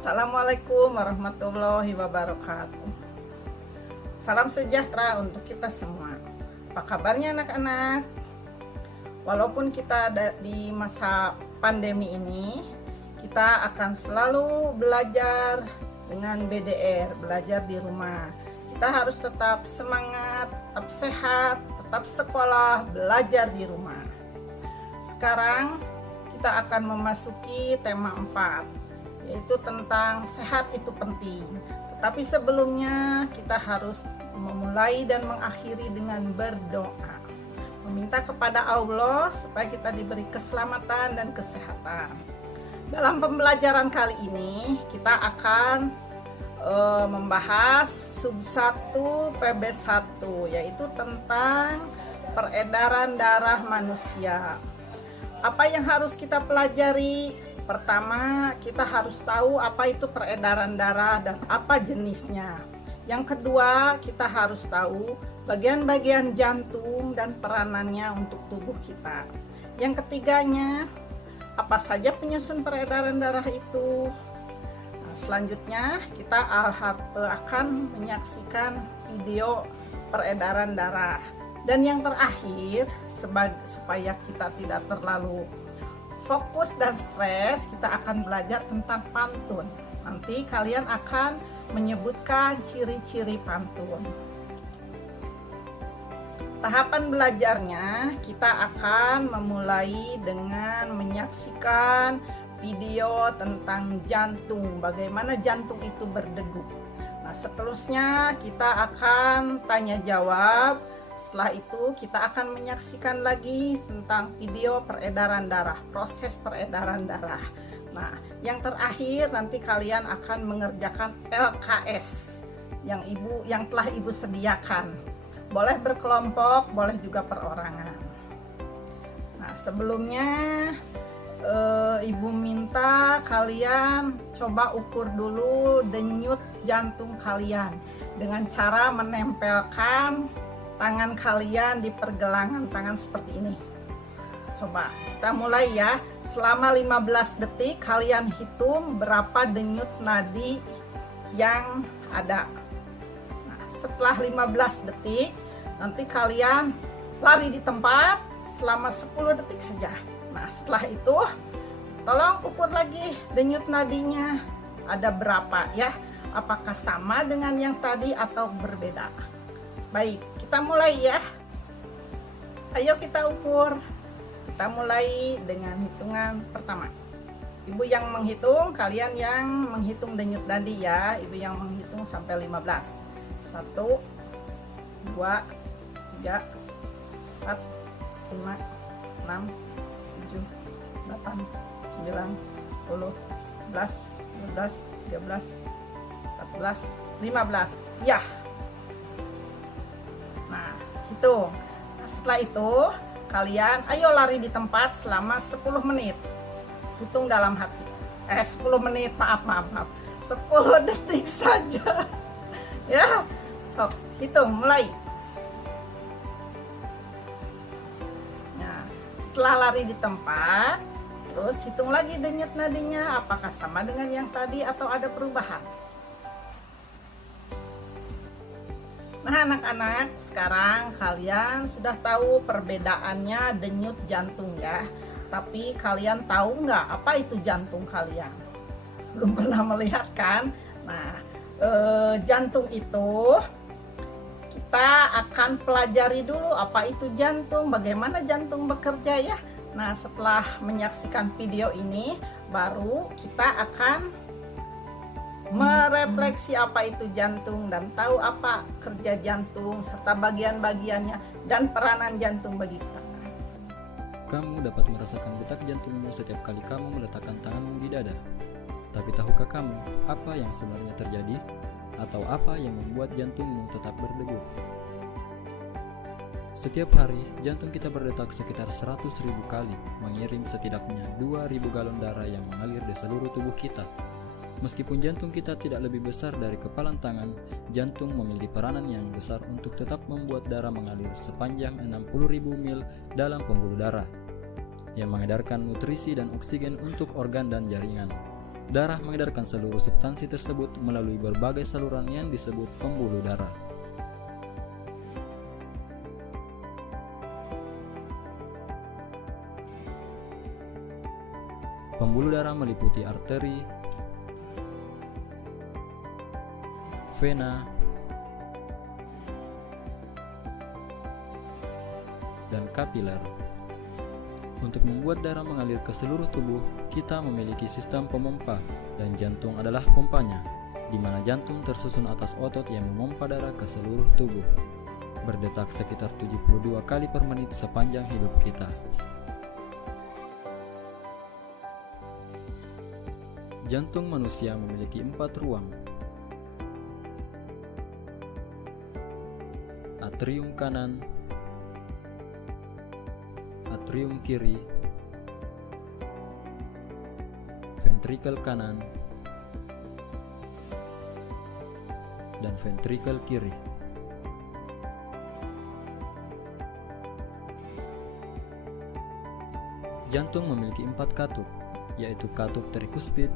Assalamualaikum warahmatullahi wabarakatuh. Salam sejahtera untuk kita semua. Apa kabarnya anak-anak? Walaupun kita ada di masa pandemi ini, kita akan selalu belajar dengan BDR, belajar di rumah. Kita harus tetap semangat, tetap sehat, tetap sekolah, belajar di rumah. Sekarang kita akan memasuki tema 4, yaitu tentang sehat itu penting. Tetapi sebelumnya kita harus memulai dan mengakhiri dengan berdoa, meminta kepada Allah supaya kita diberi keselamatan dan kesehatan. Dalam pembelajaran kali ini kita akan membahas sub 1 PB1, yaitu tentang peredaran darah manusia. Apa yang harus kita pelajari? Pertama, kita harus tahu apa itu peredaran darah dan apa jenisnya. Yang kedua, kita harus tahu bagian-bagian jantung dan peranannya untuk tubuh kita. Yang ketiganya, apa saja penyusun peredaran darah itu. Nah, selanjutnya, kita akan menyaksikan video peredaran darah. Dan yang terakhir, supaya kita tidak terlalu fokus dan stres, kita akan belajar tentang pantun. Nanti kalian akan menyebutkan ciri-ciri pantun. Tahapan belajarnya, kita akan memulai dengan menyaksikan video tentang jantung, bagaimana jantung itu berdegup. Nah, seterusnya kita akan tanya jawab. Setelah itu kita akan menyaksikan lagi tentang video peredaran darah, proses peredaran darah. Nah, yang terakhir nanti kalian akan mengerjakan LKS yang telah ibu sediakan. Boleh berkelompok, boleh juga perorangan. Nah, sebelumnya ibu minta kalian coba ukur dulu denyut jantung kalian dengan cara menempelkan tangan kalian di pergelangan tangan seperti ini. Coba kita mulai ya. Selama 15 detik kalian hitung berapa denyut nadi yang ada. Nah, setelah 15 detik nanti kalian lari di tempat selama 10 detik saja. Nah, setelah itu tolong ukur lagi denyut nadinya ada berapa ya. Apakah sama dengan yang tadi atau berbeda? Baik, kita mulai ya. Ayo kita ukur. Kita mulai dengan hitungan pertama. Ibu yang menghitung, kalian yang menghitung denyut nadi ya. Ibu yang menghitung sampai 15. 1 2 3 4 5 6 7 8 9 10 11 12 13 14 15. Ya. Nah, hitung. Setelah itu kalian ayo lari di tempat selama 10 menit. Hitung dalam hati. 10 menit, maaf 10 detik saja. Ya. Stop. Hitung, mulai. Nah, setelah lari di tempat, terus hitung lagi denyut nadinya apakah sama dengan yang tadi atau ada perubahan. Nah, anak-anak, sekarang kalian sudah tahu perbedaannya denyut jantung ya. Tapi kalian tahu nggak apa itu jantung kalian? Belum pernah melihat kan? Nah, jantung itu kita akan pelajari dulu apa itu jantung, bagaimana jantung bekerja ya. Nah, setelah menyaksikan video ini, baru kita akan merefleksi apa itu jantung dan tahu apa kerja jantung serta bagian-bagiannya dan peranan jantung bagi kita. Kamu dapat merasakan detak jantungmu setiap kali kamu meletakkan tanganmu di dada. Tapi tahukah kamu apa yang sebenarnya terjadi? Atau apa yang membuat jantungmu tetap berdegup? Setiap hari, jantung kita berdetak sekitar 100.000 kali, mengirim setidaknya 2.000 galon darah yang mengalir di seluruh tubuh kita. Meskipun jantung kita tidak lebih besar dari kepalan tangan, jantung memiliki peranan yang besar untuk tetap membuat darah mengalir sepanjang 60.000 mil dalam pembuluh darah, yang mengedarkan nutrisi dan oksigen untuk organ dan jaringan. Darah mengedarkan seluruh substansi tersebut melalui berbagai saluran yang disebut pembuluh darah. Pembuluh darah meliputi arteri, vena, dan kapiler. Untuk membuat darah mengalir ke seluruh tubuh, kita memiliki sistem pemompa, dan jantung adalah pompanya, di mana jantung tersusun atas otot yang memompa darah ke seluruh tubuh, berdetak sekitar 72 kali per menit sepanjang hidup kita. Jantung manusia memiliki 4 ruang: atrium kanan, atrium kiri, ventrikel kanan, dan ventrikel kiri. Jantung memiliki 4 katup, yaitu katup trikuspid,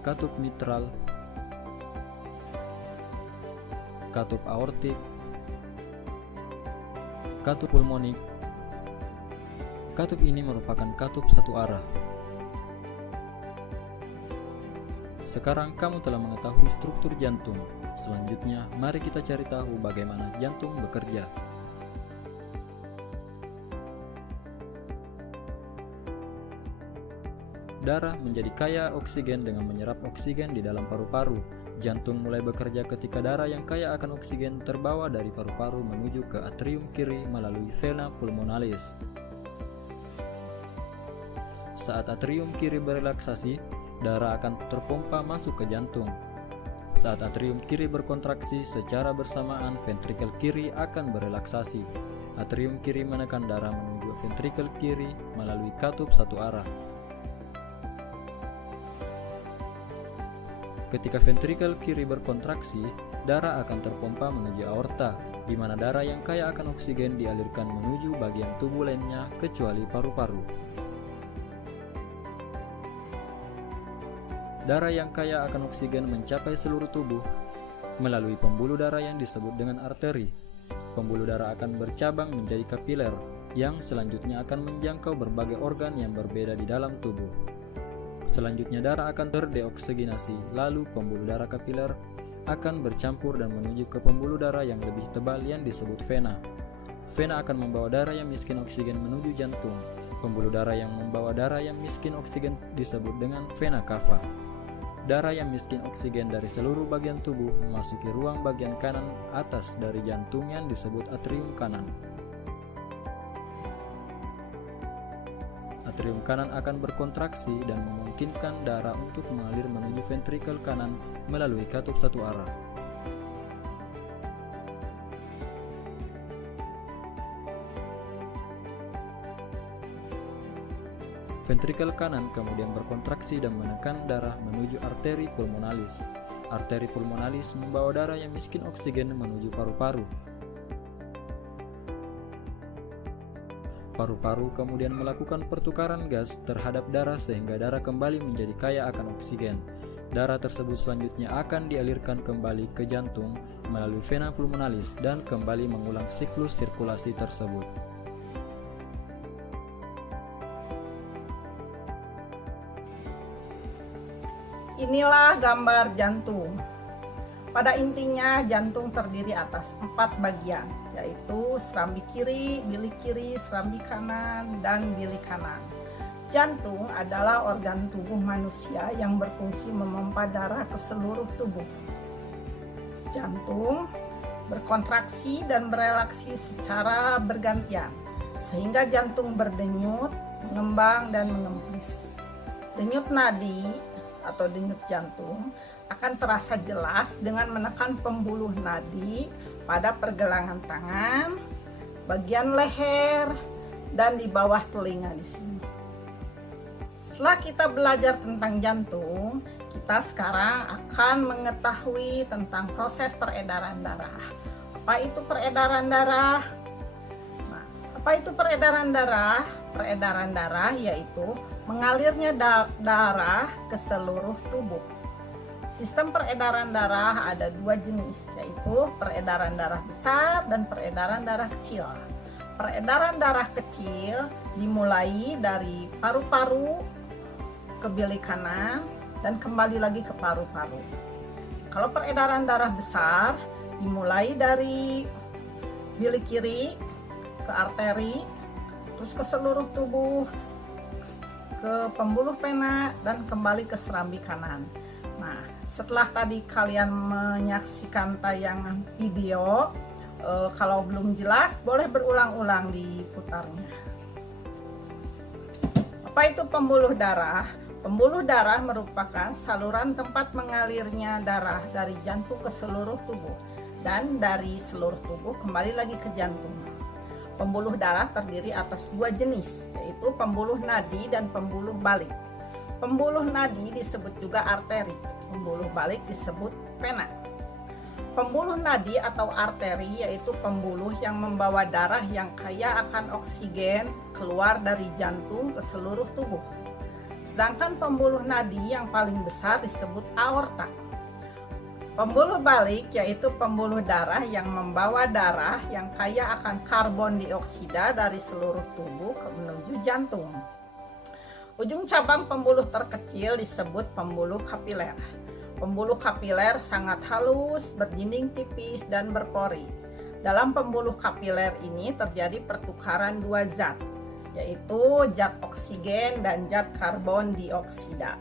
katup mitral, katup aortik, katup pulmonik. Katup ini merupakan katup satu arah. Sekarang kamu telah mengetahui struktur jantung. Selanjutnya, mari kita cari tahu bagaimana jantung bekerja. Darah menjadi kaya oksigen dengan menyerap oksigen di dalam paru-paru. Jantung mulai bekerja ketika darah yang kaya akan oksigen terbawa dari paru-paru menuju ke atrium kiri melalui vena pulmonalis. Saat atrium kiri berelaksasi, darah akan terpompa masuk ke jantung. Saat atrium kiri berkontraksi, secara bersamaan ventrikel kiri akan berelaksasi. Atrium kiri menekan darah menuju ventrikel kiri melalui katup satu arah. Ketika ventrikel kiri berkontraksi, darah akan terpompa menuju aorta, di mana darah yang kaya akan oksigen dialirkan menuju bagian tubuh lainnya kecuali paru-paru. Darah yang kaya akan oksigen mencapai seluruh tubuh melalui pembuluh darah yang disebut dengan arteri. Pembuluh darah akan bercabang menjadi kapiler, yang selanjutnya akan menjangkau berbagai organ yang berbeda di dalam tubuh. Selanjutnya darah akan terdeoksigenasi, lalu pembuluh darah kapiler akan bercampur dan menuju ke pembuluh darah yang lebih tebal yang disebut vena. Vena akan membawa darah yang miskin oksigen menuju jantung. Pembuluh darah yang membawa darah yang miskin oksigen disebut dengan vena cava. Darah yang miskin oksigen dari seluruh bagian tubuh memasuki ruang bagian kanan atas dari jantung yang disebut atrium kanan. Atrium kanan akan berkontraksi dan memungkinkan darah untuk mengalir menuju ventrikel kanan melalui katup satu arah. Ventrikel kanan kemudian berkontraksi dan menekan darah menuju arteri pulmonalis. Arteri pulmonalis membawa darah yang miskin oksigen menuju paru-paru. Paru-paru kemudian melakukan pertukaran gas terhadap darah sehingga darah kembali menjadi kaya akan oksigen. Darah tersebut selanjutnya akan dialirkan kembali ke jantung melalui vena pulmonalis dan kembali mengulang siklus sirkulasi tersebut. Inilah gambar jantung. Pada intinya jantung terdiri atas 4 bagian, yaitu serambi kiri, bilik kiri, serambi kanan, dan bilik kanan. Jantung adalah organ tubuh manusia yang berfungsi memompa darah ke seluruh tubuh. Jantung berkontraksi dan berelaksi secara bergantian, sehingga jantung berdenyut, mengembang, dan mengempis. Denyut nadi atau denyut jantung akan terasa jelas dengan menekan pembuluh nadi pada pergelangan tangan, bagian leher, dan di bawah telinga di sini. Setelah kita belajar tentang jantung, kita sekarang akan mengetahui tentang proses peredaran darah. Apa itu peredaran darah? Nah, apa itu peredaran darah? peredaran darah, yaitu mengalirnya darah ke seluruh tubuh. Sistem peredaran darah ada dua jenis, yaitu peredaran darah besar dan peredaran darah kecil. Peredaran darah kecil dimulai dari paru-paru ke bilik kanan dan kembali lagi ke paru-paru. Kalau peredaran darah besar dimulai dari bilik kiri ke arteri, terus ke seluruh tubuh, ke pembuluh vena, dan kembali ke serambi kanan. Nah, setelah tadi kalian menyaksikan tayangan video, kalau belum jelas boleh berulang-ulang diputarnya. Apa itu pembuluh darah? Pembuluh darah merupakan saluran tempat mengalirnya darah dari jantung ke seluruh tubuh dan dari seluruh tubuh kembali lagi ke jantung. Pembuluh darah terdiri atas dua jenis, yaitu pembuluh nadi dan pembuluh balik. Pembuluh nadi disebut juga arteri, pembuluh balik disebut vena. Pembuluh nadi atau arteri yaitu pembuluh yang membawa darah yang kaya akan oksigen keluar dari jantung ke seluruh tubuh. Sedangkan pembuluh nadi yang paling besar disebut aorta. Pembuluh balik yaitu pembuluh darah yang membawa darah yang kaya akan karbon dioksida dari seluruh tubuh menuju jantung. Ujung cabang pembuluh terkecil disebut pembuluh kapiler. Pembuluh kapiler sangat halus, berdinding tipis, dan berpori. Dalam pembuluh kapiler ini terjadi pertukaran dua zat, yaitu zat oksigen dan zat karbon dioksida.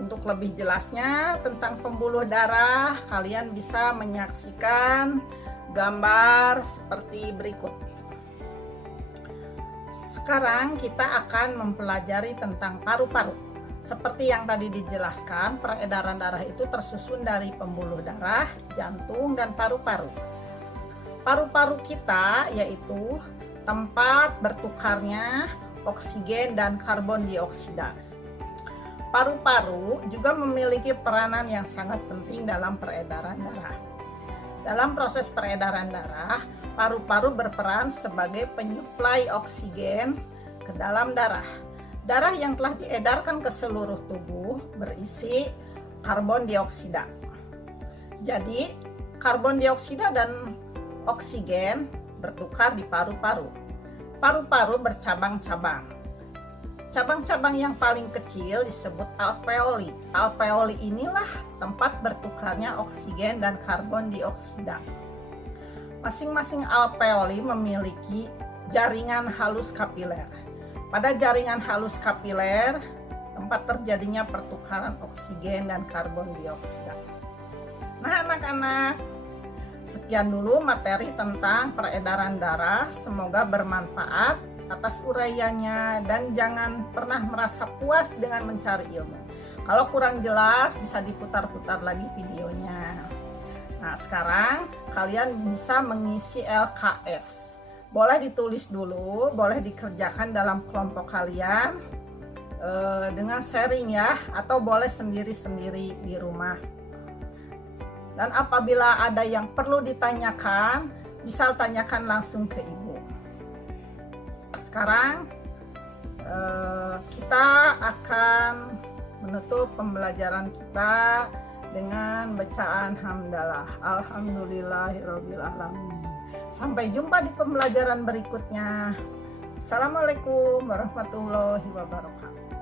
Untuk lebih jelasnya tentang pembuluh darah, kalian bisa menyaksikan gambar seperti berikut. Sekarang kita akan mempelajari tentang paru-paru. Seperti yang tadi dijelaskan, peredaran darah itu tersusun dari pembuluh darah, jantung, dan paru-paru. Paru-paru kita yaitu tempat bertukarnya oksigen dan karbon dioksida. Paru-paru juga memiliki peranan yang sangat penting dalam peredaran darah. Dalam proses peredaran darah, paru-paru berperan sebagai penyuplai oksigen ke dalam darah. Darah yang telah diedarkan ke seluruh tubuh berisi karbon dioksida. Jadi, karbon dioksida dan oksigen bertukar di paru-paru. Paru-paru bercabang-cabang. Cabang-cabang yang paling kecil disebut alveoli. Alveoli inilah tempat bertukarnya oksigen dan karbon dioksida. Masing-masing alveoli memiliki jaringan halus kapiler. Pada jaringan halus kapiler, tempat terjadinya pertukaran oksigen dan karbon dioksida. Nah, anak-anak, sekian dulu materi tentang peredaran darah. Semoga bermanfaat atas uraiannya dan jangan pernah merasa puas dengan mencari ilmu. Kalau kurang jelas bisa diputar-putar lagi videonya. Nah, sekarang kalian bisa mengisi LKS. Boleh ditulis dulu, boleh dikerjakan dalam kelompok kalian dengan sharing ya, atau boleh sendiri-sendiri di rumah. Dan apabila ada yang perlu ditanyakan, bisa tanyakan langsung ke ibu. Sekarang kita akan menutup pembelajaran kita dengan bacaan hamdalah. Alhamdulillahirabbil alamin. Sampai jumpa di pembelajaran berikutnya. Assalamualaikum warahmatullahi wabarakatuh.